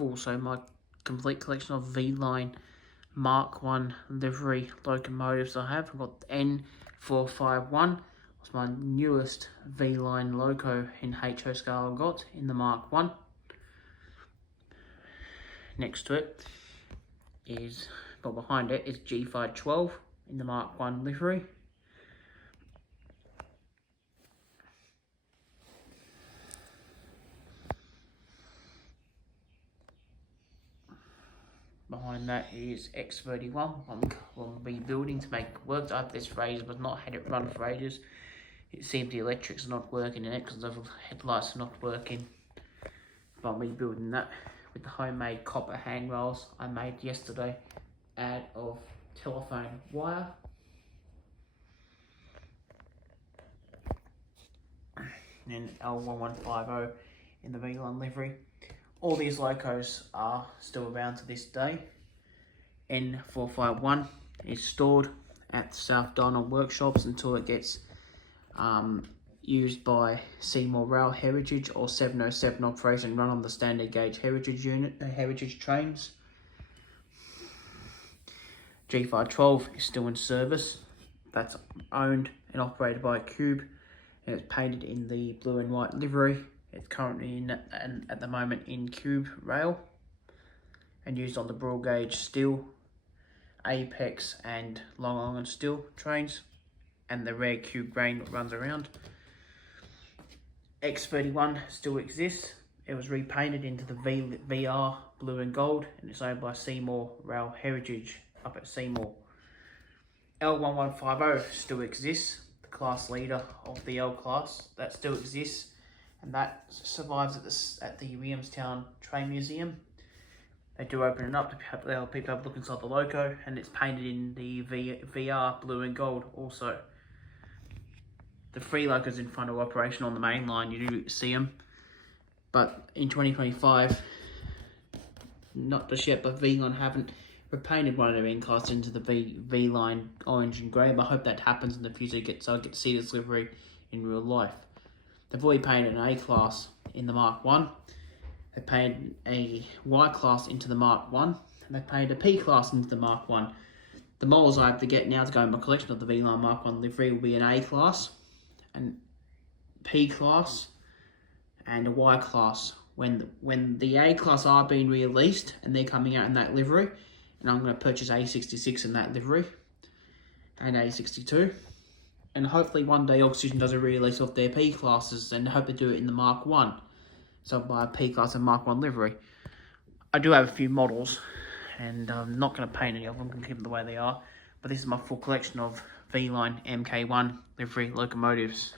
also my complete collection of V-Line Mark 1 livery locomotives I have. I've got the N451. It's my newest V-Line loco in HO scale I've got in the Mark 1. Next to it is, but behind it is G512 in the Mark 1 livery. Behind that is X31. I'll be building to make it work. I have this for ages, but not had it run for ages. It seems the electrics are not working in it because the headlights are not working. But I'll be building that with the homemade copper handrails I made yesterday out of telephone wire. And then L1150 in the V-Line livery. All these locos are still around to this day. N451 is stored at the South Donald workshops until it gets used by Seymour Rail Heritage or 707 operation, run on the standard gauge Heritage trains. G512 is still in service. That's owned and operated by Cube, and it's painted in the blue and white livery. It's currently at the moment in Cube rail and used on the broad gauge steel, Apex and Long Island steel trains, and the rare Cube grain that runs around. X31 still exists. It was repainted into the VR blue and gold, and it's owned by Seymour Rail Heritage up at Seymour. L1150 still exists, the class leader of the L class, that still exists. And that survives at the Williamstown Train Museum. They do open it up to people have a look inside the loco, and it's painted in the VR blue and gold also. The free locos in front of operation on the main line, you do see them. But in 2025, not just yet, but V-Line haven't repainted one of their in-class into the V-Line orange and grey. But I hope that happens in the future, so I get to see this livery in real life. They've already painted an A-class in the Mark 1. They painted a Y-class into the Mark 1. And they painted a P-class into the Mark 1. The models I have to get now to go in my collection of the V-Line Mark 1 livery will be an A-class, an P-class, and a Y-class. When the A-class are being released and they're coming out in that livery, and I'm going to purchase A66 in that livery, and A62. And hopefully one day Oxygen does a re-release of their P classes, and I hope they do it in the Mark 1. So I'll buy a P class and Mark 1 livery. I do have a few models, and I'm not going to paint any of them. I'm going to keep them the way they are. But this is my full collection of V-Line MK1 livery locomotives.